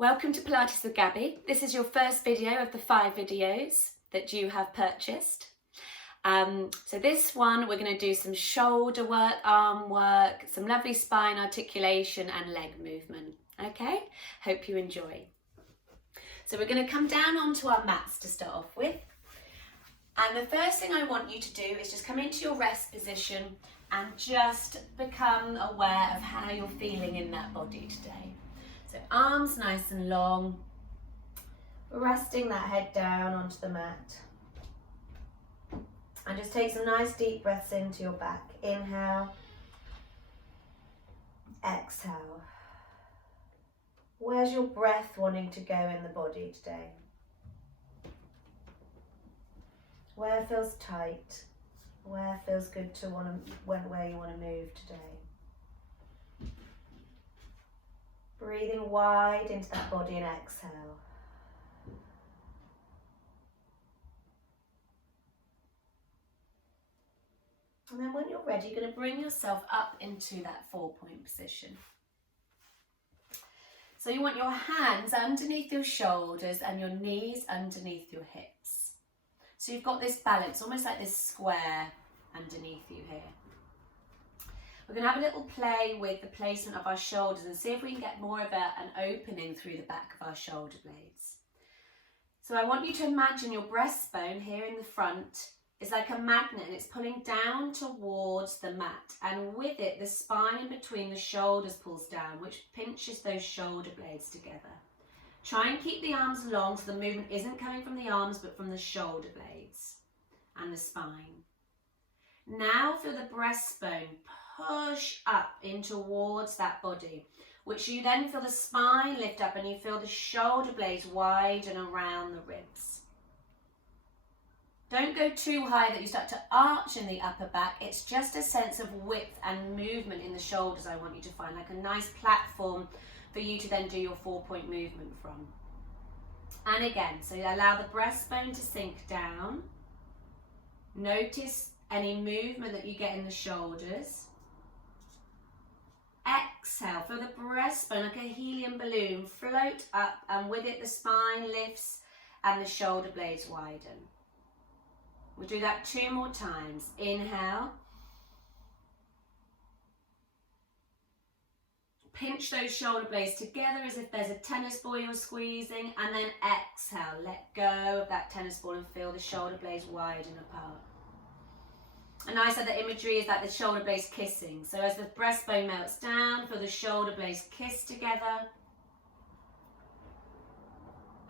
Welcome to Pilates with Gaby. This is your first video of the 5 videos that you have purchased. So this one we're going to do some shoulder work, arm work, some lovely spine articulation and leg movement. Okay, hope you enjoy. So we're going to come down onto our mats to start off with. And the first thing I want you to do is just come into your rest position and just become aware of how you're feeling in that body today. So arms nice and long, resting that head down onto the mat. And just take some nice deep breaths into your back. Inhale, exhale. Where's your breath wanting to go in the body today? Where feels tight? Where feels good to where you want to move today? Breathing wide into that body and exhale. And then when you're ready, you're going to bring yourself up into that 4-point position. So you want your hands underneath your shoulders and your knees underneath your hips. So you've got this balance, almost like this square underneath you here. We're going to have a little play with the placement of our shoulders and see if we can get more of an opening through the back of our shoulder blades. So I want you to imagine your breastbone here in the front is like a magnet and it's pulling down towards the mat, and with it the spine in between the shoulders pulls down, which pinches those shoulder blades together. Try and keep the arms long so the movement isn't coming from the arms but from the shoulder blades and the spine. Now feel the breastbone push up in towards that body, which you then feel the spine lift up and you feel the shoulder blades widen around the ribs. Don't go too high that you start to arch in the upper back. It's just a sense of width and movement in the shoulders I want you to find, like a nice platform for you to then do your 4-point movement from. And again, so you allow the breastbone to sink down. Notice any movement that you get in the shoulders. Exhale, feel the breastbone like a helium balloon float up, and with it the spine lifts and the shoulder blades widen. We'll do that 2 more times. Inhale. Pinch those shoulder blades together as if there's a tennis ball you're squeezing, and then exhale. Let go of that tennis ball and feel the shoulder blades widen apart. And I said the imagery is like the shoulder blades kissing. So as the breastbone melts down, feel the shoulder blades kiss together.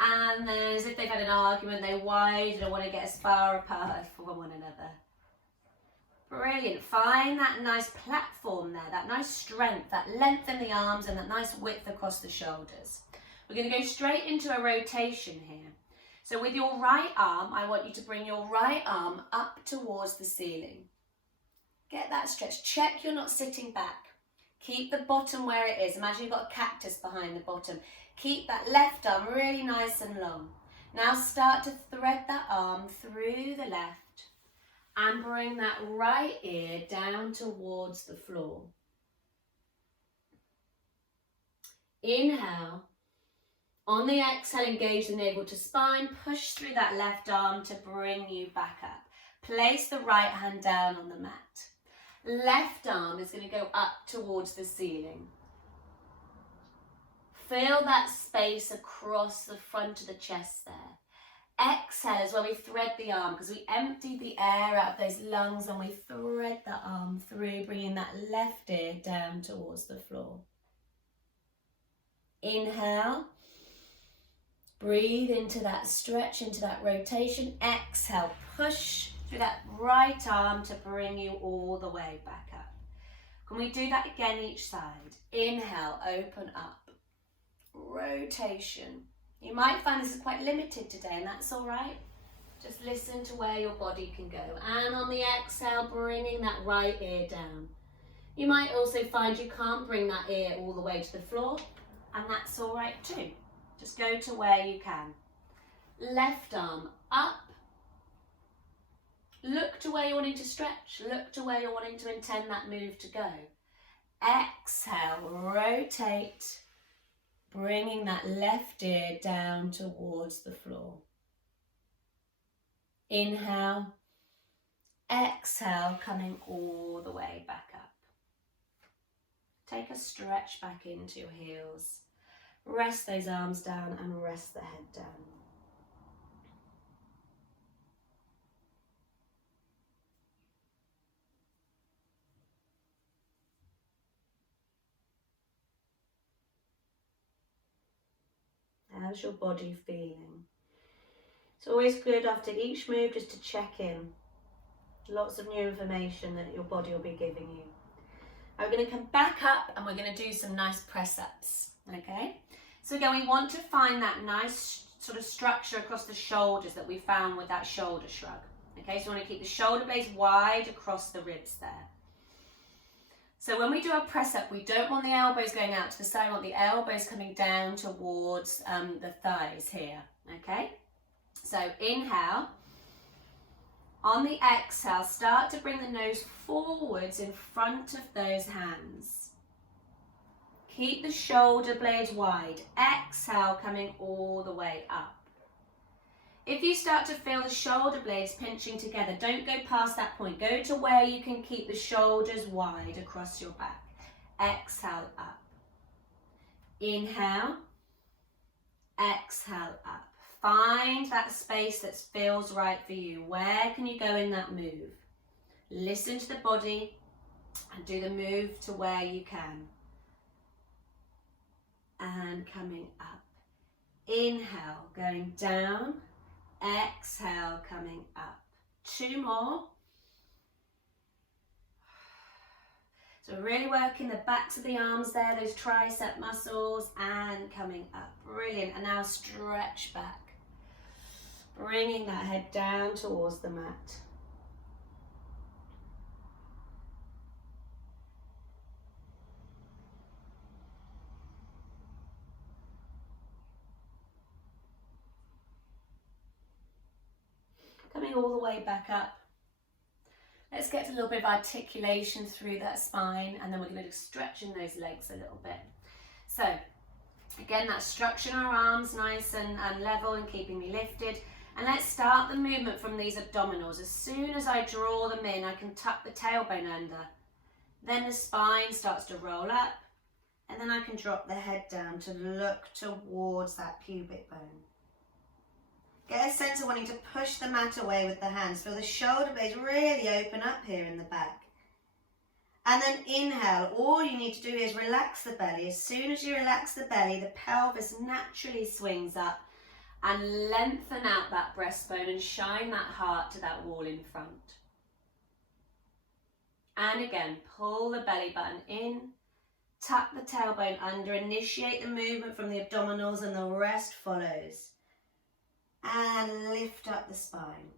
And then as if they've had an argument, they widen and want to get as far apart from one another. Brilliant. Find that nice platform there, that nice strength, that length in the arms and that nice width across the shoulders. We're going to go straight into a rotation here. So with your right arm, I want you to bring your right arm up towards the ceiling. Get that stretch. Check you're not sitting back. Keep the bottom where it is. Imagine you've got a cactus behind the bottom. Keep that left arm really nice and long. Now start to thread that arm through the left and bring that right ear down towards the floor. Inhale. On the exhale, engage the navel to spine. Push through that left arm to bring you back up. Place the right hand down on the mat. Left arm is going to go up towards the ceiling. Feel that space across the front of the chest there. Exhale is where we thread the arm, because we empty the air out of those lungs and we thread the arm through, bringing that left ear down towards the floor. Inhale. Breathe into that stretch, into that rotation. Exhale, push through that right arm to bring you all the way back up. Can we do that again each side? Inhale, open up. Rotation. You might find this is quite limited today, and that's all right. Just listen to where your body can go. And on the exhale, bringing that right ear down. You might also find you can't bring that ear all the way to the floor, and that's all right too. Just go to where you can. Left arm up. Look to where you're wanting to stretch. Look to where you're wanting to intend that move to go. Exhale, rotate. Bringing that left ear down towards the floor. Inhale. Exhale, coming all the way back up. Take a stretch back into your heels. Rest those arms down and rest the head down. How's your body feeling? It's always good after each move just to check in. Lots of new information that your body will be giving you. We're going to come back up and we're going to do some nice press ups. Okay? So again, we want to find that nice sort of structure across the shoulders that we found with that shoulder shrug. Okay, so we want to keep the shoulder blades wide across the ribs there. So when we do our press up, we don't want the elbows going out to the side, we want the elbows coming down towards the thighs here. Okay, so inhale. On the exhale, start to bring the nose forwards in front of those hands. Keep the shoulder blades wide. Exhale, coming all the way up. If you start to feel the shoulder blades pinching together, don't go past that point. Go to where you can keep the shoulders wide across your back. Exhale up. Inhale. Exhale up. Find that space that feels right for you. Where can you go in that move? Listen to the body and do the move to where you can. And coming up. Inhale, going down. Exhale, coming up. 2 more. So really working the backs of the arms there, those tricep muscles, and coming up. Brilliant. And now stretch back. Bringing that head down towards the mat. Coming all the way back up. Let's get a little bit of articulation through that spine, and then we're going to stretch in those legs a little bit. So again, that's structuring our arms nice and level and keeping me lifted. And let's start the movement from these abdominals. As soon as I draw them in, I can tuck the tailbone under. Then the spine starts to roll up, and then I can drop the head down to look towards that pubic bone. Get a sense of wanting to push the mat away with the hands. Feel the shoulder blades really open up here in the back. And then inhale. All you need to do is relax the belly. As soon as you relax the belly, the pelvis naturally swings up, and lengthen out that breastbone and shine that heart to that wall in front. And again, pull the belly button in, tuck the tailbone under, initiate the movement from the abdominals, and the rest follows. And lift up the spine.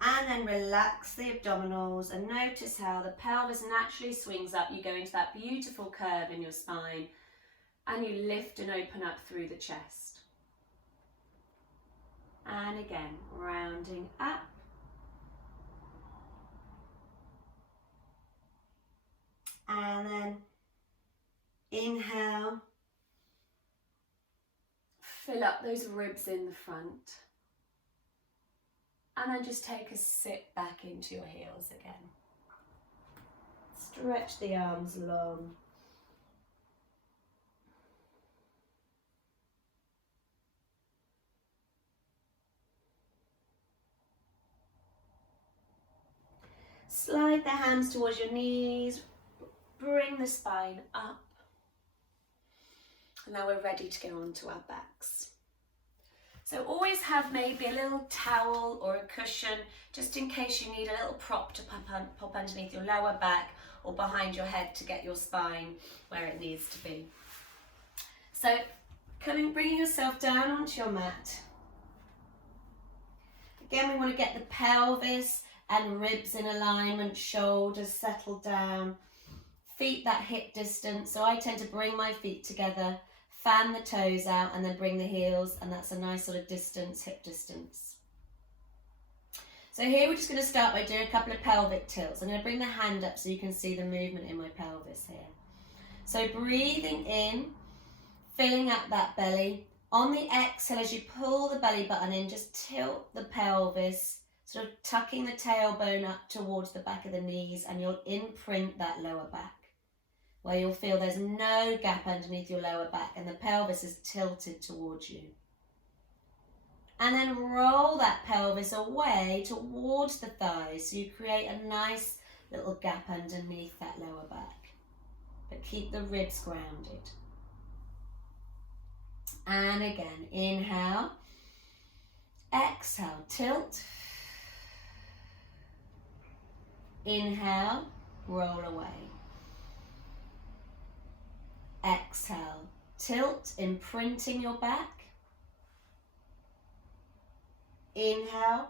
And then relax the abdominals and notice how the pelvis naturally swings up. You go into that beautiful curve in your spine, and you lift and open up through the chest. And again, rounding up. And then inhale. Fill up those ribs in the front. And then just take a sit back into your heels again. Stretch the arms long. Slide the hands towards your knees, bring the spine up. And now we're ready to go on to our backs. So always have maybe a little towel or a cushion, just in case you need a little prop to pop underneath your lower back or behind your head to get your spine where it needs to be. So bringing yourself down onto your mat. Again, we want to get the pelvis and ribs in alignment, shoulders settled down, feet that hip distance. So I tend to bring my feet together, fan the toes out, and then bring the heels, and that's a nice sort of distance, hip distance. So here we're just going to start by doing a couple of pelvic tilts. I'm going to bring the hand up so you can see the movement in my pelvis here. So breathing in, filling up that belly. On the exhale, as you pull the belly button in, just tilt the pelvis, sort of tucking the tailbone up towards the back of the knees, and you'll imprint that lower back, where you'll feel there's no gap underneath your lower back and the pelvis is tilted towards you. And then roll that pelvis away towards the thighs, so you create a nice little gap underneath that lower back, but keep the ribs grounded. And again, inhale, exhale, tilt, inhale, roll away, exhale, tilt, imprinting your back, inhale,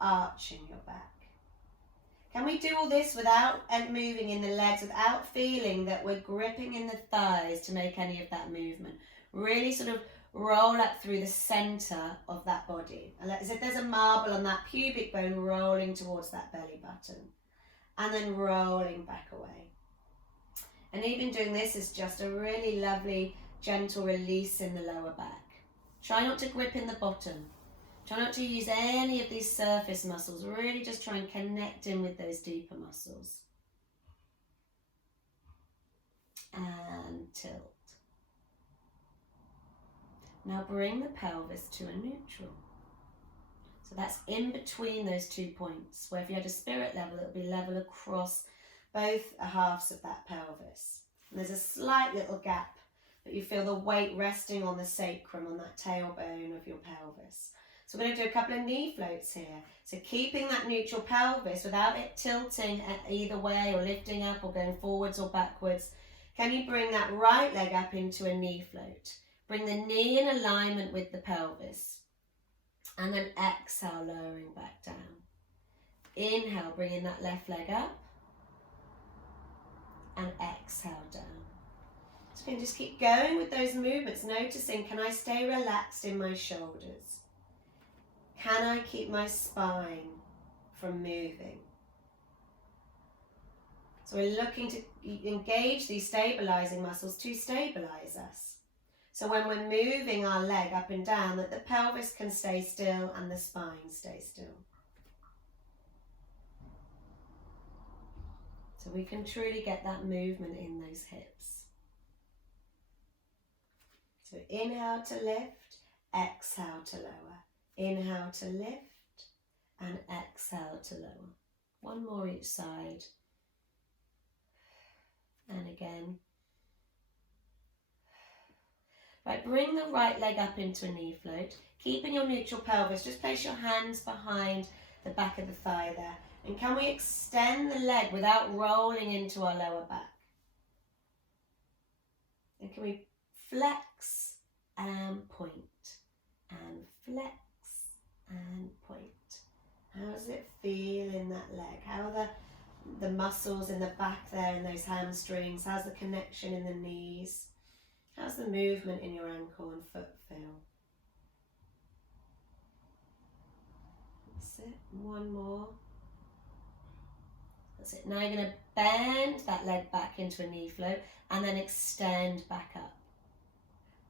arching your back. Can we do all this without moving in the legs, without feeling that we're gripping in the thighs to make any of that movement? Really sort of roll up through the center of that body, as if there's a marble on that pubic bone rolling towards that belly button, and then rolling back away. And even doing this is just a really lovely, gentle release in the lower back. Try not to grip in the bottom. Try not to use any of these surface muscles. Really just try and connect in with those deeper muscles. And tilt. Now bring the pelvis to a neutral. So that's in between those 2 points, where if you had a spirit level, it would be level across both halves of that pelvis. And there's a slight little gap, but you feel the weight resting on the sacrum, on that tailbone of your pelvis. So we're going to do a couple of knee floats here. So keeping that neutral pelvis without it tilting either way or lifting up or going forwards or backwards. Can you bring that right leg up into a knee float? Bring the knee in alignment with the pelvis. And then exhale, lowering back down. Inhale, bringing that left leg up. And exhale down. So you can just keep going with those movements, noticing, can I stay relaxed in my shoulders? Can I keep my spine from moving? So we're looking to engage these stabilizing muscles to stabilize us. So when we're moving our leg up and down, that the pelvis can stay still and the spine stay still. So we can truly get that movement in those hips. So inhale to lift, exhale to lower. Inhale to lift and exhale to lower. One more each side. And again. Right, bring the right leg up into a knee float. Keeping your neutral pelvis, just place your hands behind the back of the thigh there. And can we extend the leg without rolling into our lower back? And can we flex and point and flex and point? How does it feel in that leg? How are the muscles in the back there in those hamstrings? How's the connection in the knees? How's the movement in your ankle and foot feel? That's it. One more. That's it. Now you're going to bend that leg back into a knee float and then extend back up.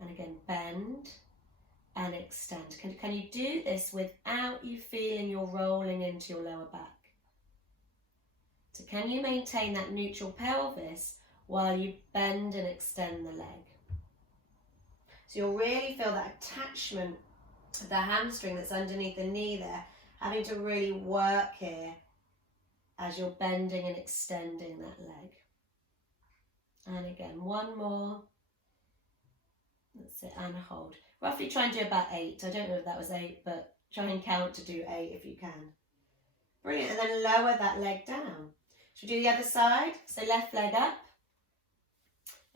And again, bend and extend. Can you do this without you feeling you're rolling into your lower back? So can you maintain that neutral pelvis while you bend and extend the leg? So you'll really feel that attachment of the hamstring that's underneath the knee there, having to really work here as you're bending and extending that leg. And again, one more. That's it, and hold. Roughly try and do about 8. I don't know if that was 8, but try and count to do 8 if you can. Brilliant, and then lower that leg down. Should we do the other side? So left leg up.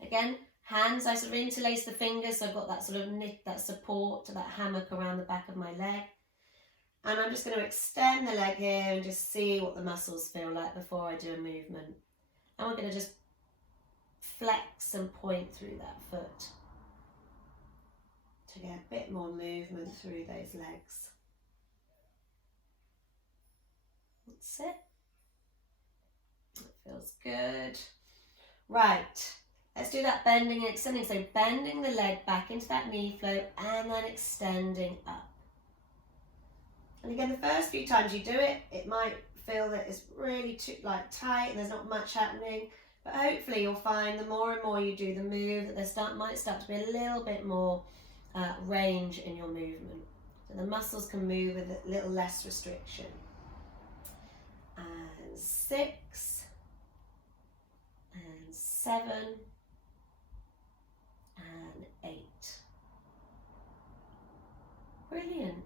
Again, hands, I sort of interlace the fingers, so I've got that sort of that support, that hammock around the back of my leg. And I'm just going to extend the leg here and just see what the muscles feel like before I do a movement. And we're going to just flex and point through that foot to get a bit more movement through those legs. That's it. That feels good. Right, Let's do that bending and extending. So bending the leg back into that knee float and then extending up. And again, the first few times you do it, it might feel that it's really too tight and there's not much happening. But hopefully you'll find the more and more you do the move that there might start to be a little bit more range in your movement. So the muscles can move with a little less restriction. And 6, and 7, and 8. Brilliant.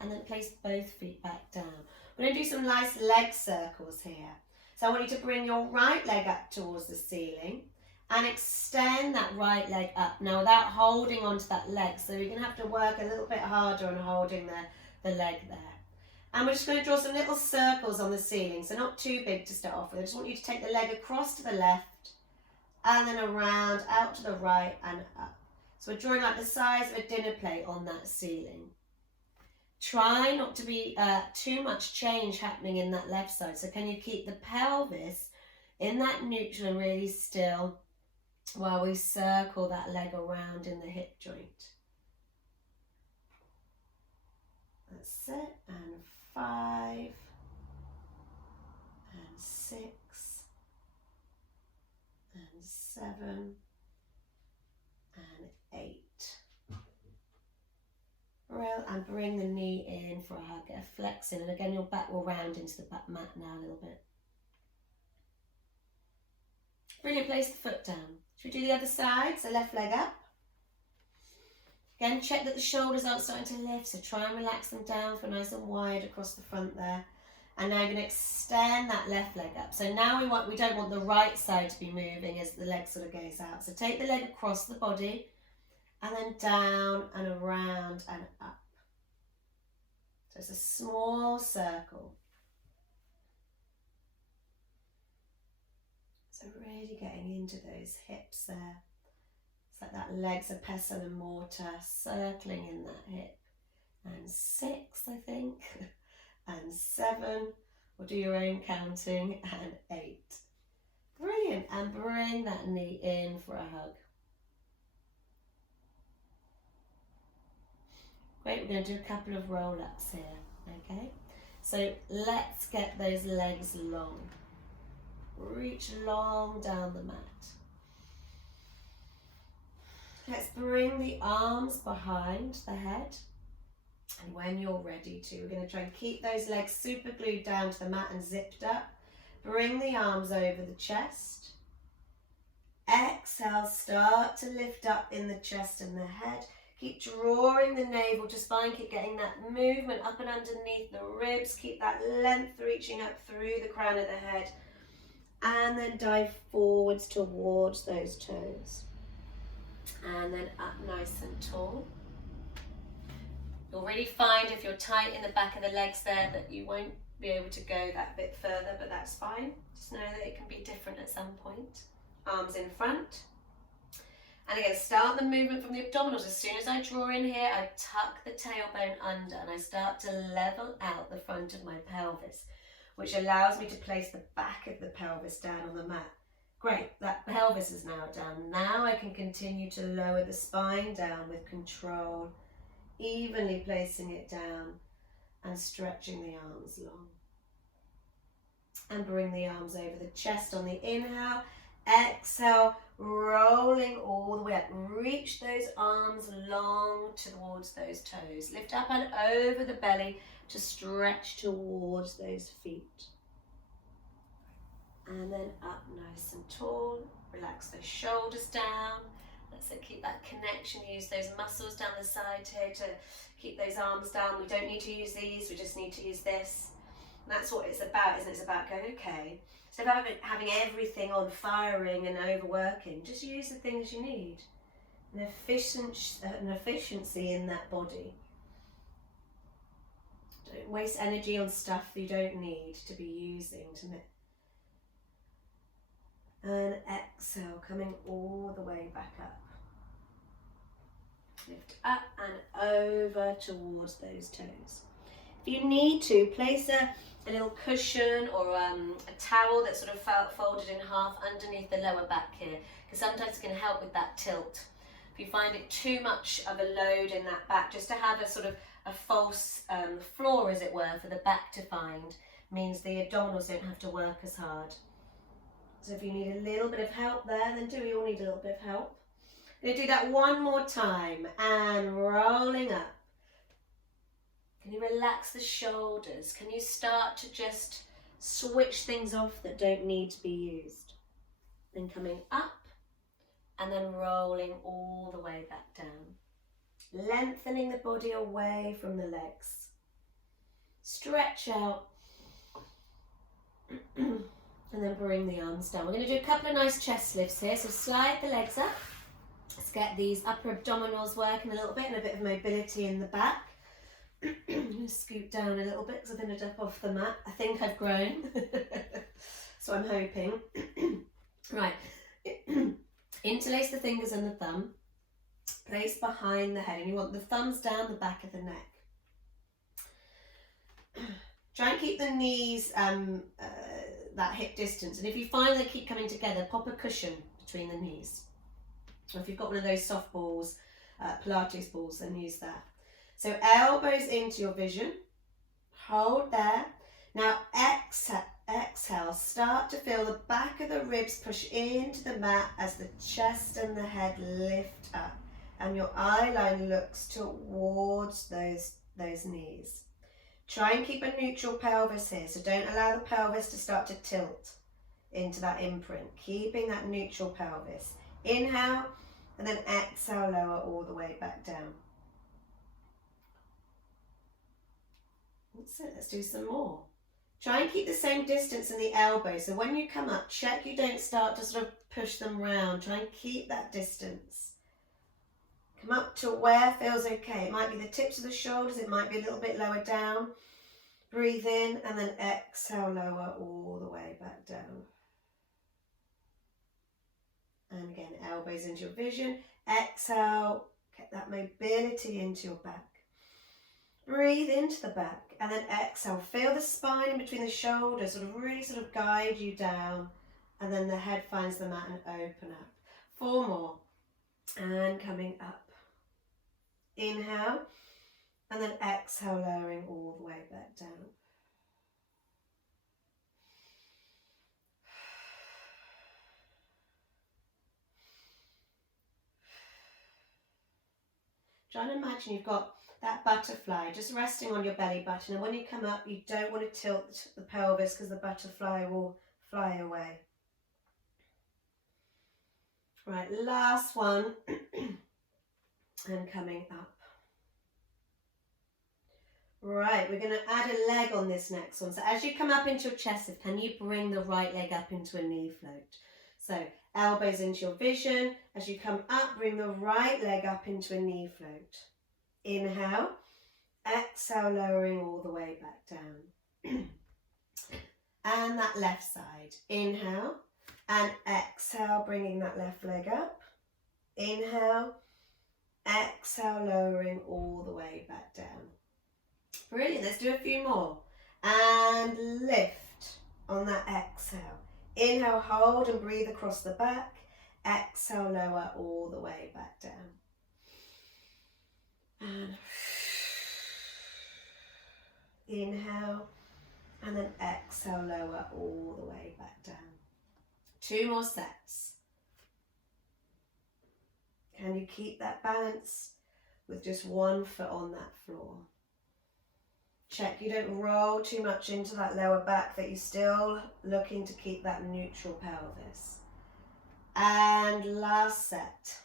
And then place both feet back down. We're going to do some nice leg circles here. So I want you to bring your right leg up towards the ceiling and extend that right leg up. Now without holding onto that leg, so you're going to have to work a little bit harder on holding the leg there. And we're just going to draw some little circles on the ceiling, so not too big to start off with. I just want you to take the leg across to the left and then around, out to the right and up. So we're drawing like the size of a dinner plate on that ceiling. Try not to be too much change happening in that left side. So can you keep the pelvis in that neutral and really still while we circle that leg around in the hip joint? That's it. And 5, and 6, and 7, and 8. And bring the knee in for a hug, get a flex in, and again your back will round into the back mat now a little bit. Brilliant, place the foot down. Should we do the other side? So left leg up. Again, check that the shoulders aren't starting to lift, so try and relax them down for nice and wide across the front there. And now you're going to extend that left leg up. So now we don't want the right side to be moving as the leg sort of goes out. So take the leg across the body, and then down and around and up. So it's a small circle. So really getting into those hips there. It's like that leg's a pestle and mortar circling in that hip. And 6, I think. And 7. Or do your own counting. And 8. Brilliant. And bring that knee in for a hug. Great, we're going to do a couple of roll-ups here, okay? So let's get those legs long. Reach long down the mat. Let's bring the arms behind the head. And when you're ready to, we're going to try and keep those legs super glued down to the mat and zipped up. Bring the arms over the chest. Exhale, start to lift up in the chest and the head. Keep drawing the navel to spine, keep getting that movement up and underneath the ribs. Keep that length reaching up through the crown of the head. And then dive forwards towards those toes. And then up nice and tall. You'll really find if you're tight in the back of the legs there that you won't be able to go that bit further, but that's fine. Just know that it can be different at some point. Arms in front. And again, start the movement from the abdominals. As soon as I draw in here, I tuck the tailbone under and I start to level out the front of my pelvis, which allows me to place the back of the pelvis down on the mat. Great, that pelvis is now down. Now I can continue to lower the spine down with control, evenly placing it down and stretching the arms long. And bring the arms over the chest on the inhale. Exhale, rolling all the way up. Reach those arms long towards those toes. Lift up and over the belly to stretch towards those feet. And then up nice and tall. Relax those shoulders down. Let's keep that connection. Use those muscles down the side here to keep those arms down. We don't need to use these, we just need to use this. And that's what it's about, isn't it? It's about going, okay, instead of having everything on firing and overworking, just use the things you need. An efficiency in that body. Don't waste energy on stuff you don't need to be using. And exhale, coming all the way back up. Lift up and over towards those toes. If you need to, place a little cushion or a towel that's sort of folded in half underneath the lower back here, because sometimes it can help with that tilt. If you find it too much of a load in that back, just to have a sort of a false floor, as it were, for the back to find, means the abdominals don't have to work as hard. So if you need a little bit of help there, then do we all need a little bit of help? I'm going to do that one more time, and rolling up. Can you relax the shoulders? Can you start to just switch things off that don't need to be used? Then coming up, and then rolling all the way back down. Lengthening the body away from the legs. Stretch out. And then bring the arms down. We're going to do a couple of nice chest lifts here. So slide the legs up. Let's get these upper abdominals working a little bit and a bit of mobility in the back. I'm going to scoot down a little bit because I've ended up off the mat. I think I've grown. So I'm hoping. Right. Interlace the fingers and the thumb. Place behind the head. And you want the thumbs down the back of the neck. Try and keep the knees that hip distance, and if you find they keep coming together, pop a cushion between the knees. Or if you've got one of those soft balls, Pilates balls, then use that. So elbows into your vision, hold there. Now exhale, start to feel the back of the ribs push into the mat as the chest and the head lift up, and your eye line looks towards those knees. Try and keep a neutral pelvis here, so don't allow the pelvis to start to tilt into that imprint. Keeping that neutral pelvis. Inhale, and then exhale, lower all the way back down. That's it, let's do some more. Try and keep the same distance in the elbows, so when you come up, check you don't start to sort of push them round. Try and keep that distance. Come up to where feels okay. It might be the tips of the shoulders, it might be a little bit lower down. Breathe in and then exhale, lower all the way back down. And again, elbows into your vision. Exhale, get that mobility into your back. Breathe into the back and then exhale. Feel the spine in between the shoulders sort of really sort of guide you down, and then the head finds the mat and open up. 4 more. And coming up. Inhale, and then exhale, lowering all the way back down. Try and imagine you've got that butterfly just resting on your belly button, and when you come up, you don't want to tilt the pelvis because the butterfly will fly away. Right, last one. And coming up. Right, we're going to add a leg on this next one. So as you come up into your chest lift, can you bring the right leg up into a knee float? So elbows into your vision. As you come up, bring the right leg up into a knee float. Inhale. Exhale, lowering all the way back down. And that left side. Inhale. And exhale, bringing that left leg up. Inhale. Exhale, lowering all the way back down. Brilliant, let's do a few more. And lift on that exhale. Inhale, hold and breathe across the back. Exhale, lower all the way back down. And inhale, and then exhale, lower all the way back down. 2 more sets. Can you keep that balance with just 1 foot on that floor? Check you don't roll too much into that lower back, that you're still looking to keep that neutral pelvis. And last set.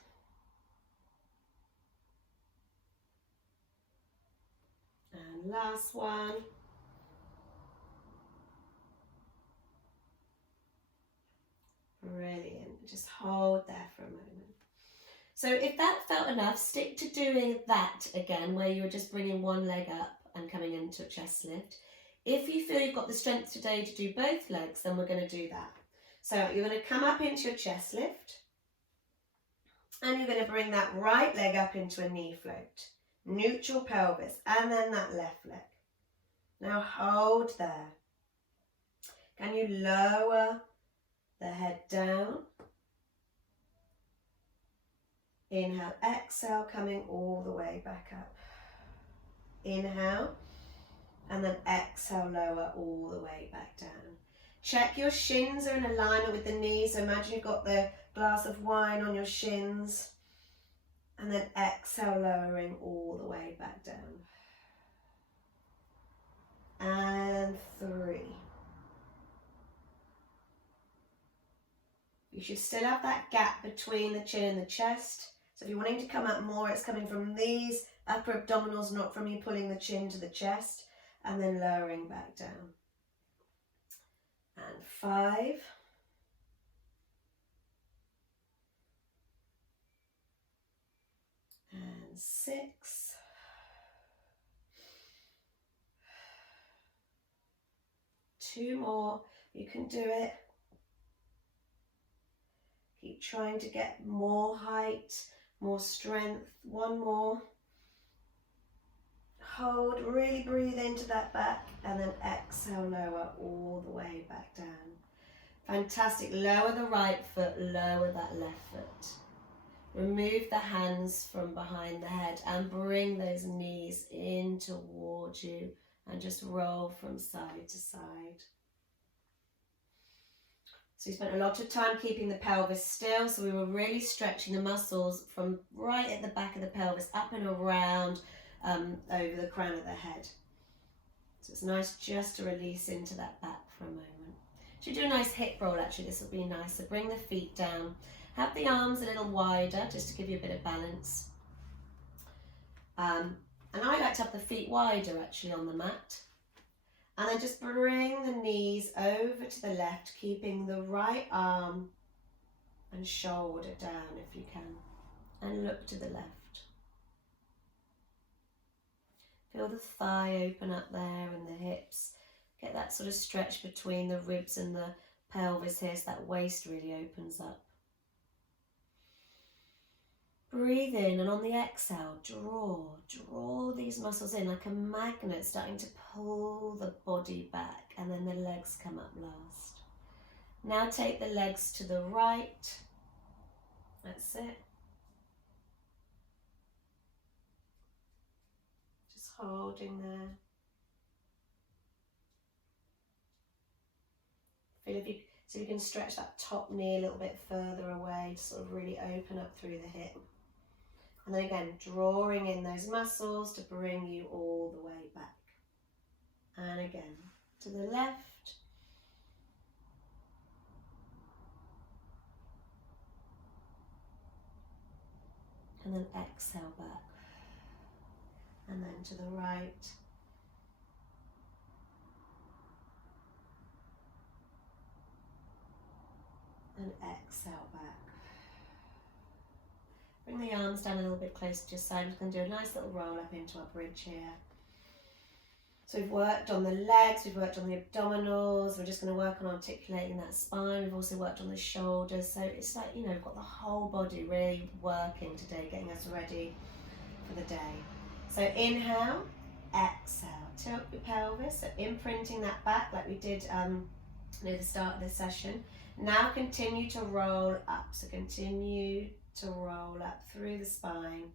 And last one. Brilliant. Just hold there for a moment. So if that felt enough, stick to doing that again, where you were just bringing 1 leg up and coming into a chest lift. If you feel you've got the strength today to do both legs, then we're going to do that. So you're going to come up into your chest lift, and you're going to bring that right leg up into a knee float. Neutral pelvis, and then that left leg. Now hold there. Can you lower the head down? Inhale, exhale, coming all the way back up. Inhale, and then exhale, lower all the way back down. Check your shins are in alignment with the knees. So imagine you've got the glass of wine on your shins. And then exhale, lowering all the way back down. And 3. You should still have that gap between the chin and the chest. So if you're wanting to come up more, it's coming from these upper abdominals, not from you pulling the chin to the chest, and then lowering back down. And 5. And 6. Two more. You can do it. Keep trying to get more height, more strength. One more. Hold, really breathe into that back, and then exhale, lower all the way back down. Fantastic. Lower the right foot, lower that left foot. Remove the hands from behind the head and bring those knees in towards you and just roll from side to side. So we spent a lot of time keeping the pelvis still, so we were really stretching the muscles from right at the back of the pelvis up and around over the crown of the head. So it's nice just to release into that back for a moment. Should do a nice hip roll actually, this will be nice. So bring the feet down, have the arms a little wider just to give you a bit of balance. And I like to have the feet wider actually on the mat. And then just bring the knees over to the left, keeping the right arm and shoulder down if you can. And look to the left. Feel the thigh open up there and the hips. Get that sort of stretch between the ribs and the pelvis here so that waist really opens up. Breathe in, and on the exhale, draw these muscles in like a magnet, starting to pull the body back, and then the legs come up last. Now take the legs to the right. That's it. Just holding there. Feel if you, so you can stretch that top knee a little bit further away to sort of really open up through the hip. And then again, drawing in those muscles to bring you all the way back. And again, to the left. And then exhale back. And then to the right. And exhale back. Bring the arms down a little bit closer to your side. We're going to do a nice little roll up into our bridge here. So we've worked on the legs, we've worked on the abdominals, we're just going to work on articulating that spine. We've also worked on the shoulders. So it's like, you know, we've got the whole body really working today, getting us ready for the day. So inhale, exhale, tilt your pelvis, so imprinting that back like we did near the start of this session. Now continue to roll up, so continue to roll up through the spine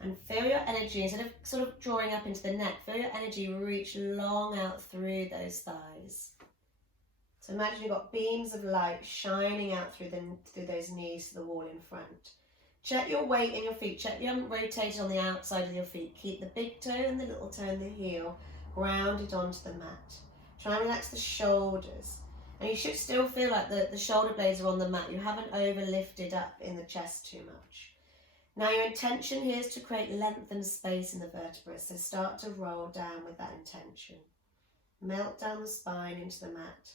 and feel your energy, instead of sort of drawing up into the neck, feel your energy reach long out through those thighs. So imagine you've got beams of light shining out through those knees to the wall in front. Check your weight in your feet, check you haven't rotated on the outside of your feet. Keep the big toe and the little toe and the heel grounded onto the mat. Try and relax the shoulders. And you should still feel like the shoulder blades are on the mat. You haven't over lifted up in the chest too much. Now your intention here is to create length and space in the vertebrae. So start to roll down with that intention. Melt down the spine into the mat.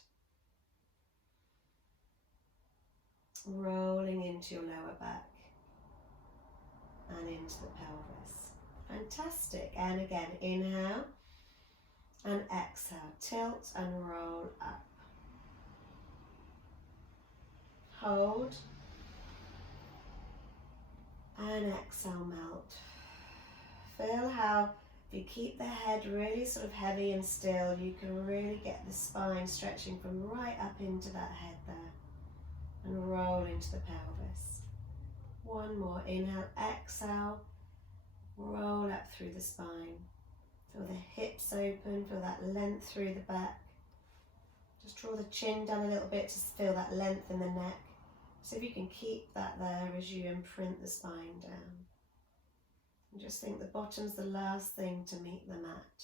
Rolling into your lower back and into the pelvis. Fantastic. And again, inhale and exhale. Tilt and roll up. Hold and exhale, melt. Feel how If you keep the head really sort of heavy and still, you can really get the spine stretching from right up into that head there and roll into the pelvis. One more, inhale, exhale, roll up through the spine. Feel the hips open, feel that length through the back. Just draw the chin down a little bit to feel that length in the neck. So if you can keep that there as you imprint the spine down. And just think the bottom's the last thing to meet the mat.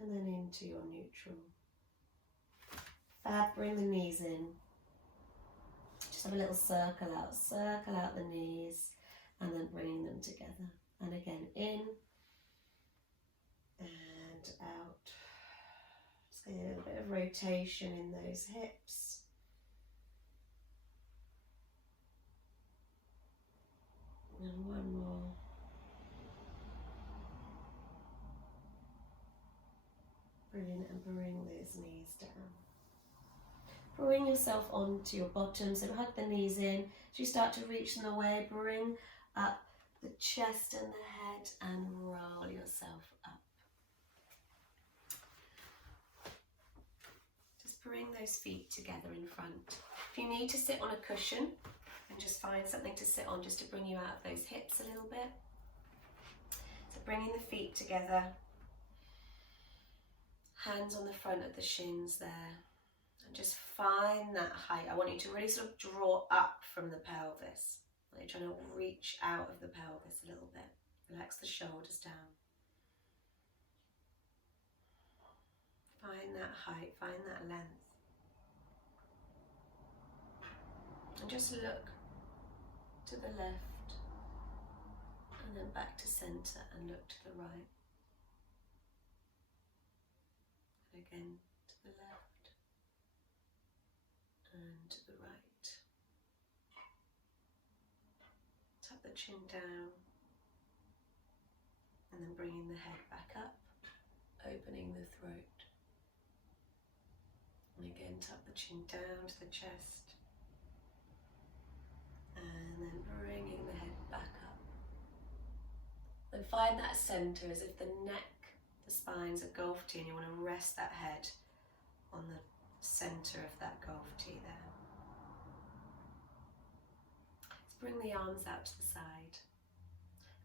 And then into your neutral. Fab, bring the knees in. Just have a little circle out the knees, and then bringing them together. And again, in and out. Just getting a little bit of rotation in those hips. And one more. Brilliant, and bring those knees down. Bring yourself onto your bottom, so hug the knees in. As you start to reach them away, bring up the chest and the head and roll yourself up. Just bring those feet together in front. If you need to sit on a cushion, and just find something to sit on just to bring you out of those hips a little bit. So bringing the feet together, hands on the front of the shins there, and just find that height. I want you to really sort of draw up from the pelvis. You're trying to reach out of the pelvis a little bit. Relax the shoulders down. Find that height, find that length. And just look to the left, and then back to centre, and look to the right. And again to the left, and to the right. Tuck the chin down, and then bringing the head back up, opening the throat. And again, tuck the chin down to the chest. And then bringing the head back up. And find that centre as if the neck, the spine's a golf tee, and you want to rest that head on the centre of that golf tee there. Let's bring the arms out to the side.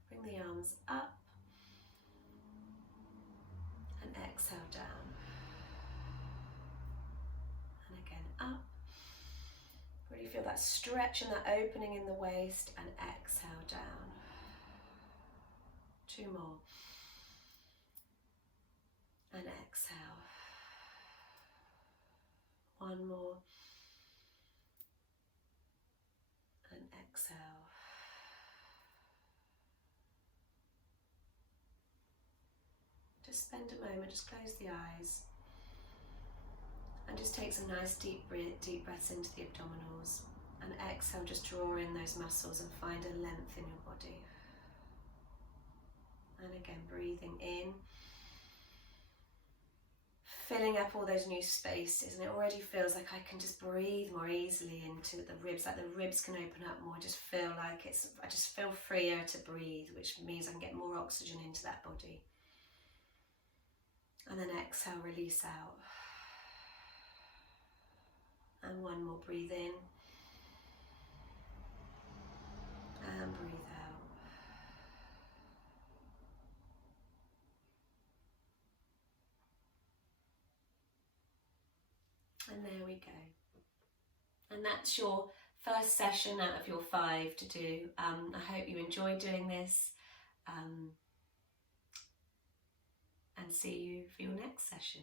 Bring the arms up. And exhale down. And again up. Really feel that stretch and that opening in the waist, and exhale down. Two more. And exhale. One more. And exhale. Just spend a moment, just close the eyes. And just take some nice deep breaths into the abdominals. And exhale, just draw in those muscles and find a length in your body. And again, breathing in. Filling up all those new spaces. And it already feels like I can just breathe more easily into the ribs. Like the ribs can open up more. I just feel like I just feel freer to breathe, which means I can get more oxygen into that body. And then exhale, release out. And one more, breathe in. And breathe out. And there we go. And that's your first session out of your 5 to do. I hope you enjoy doing this. And see you for your next session.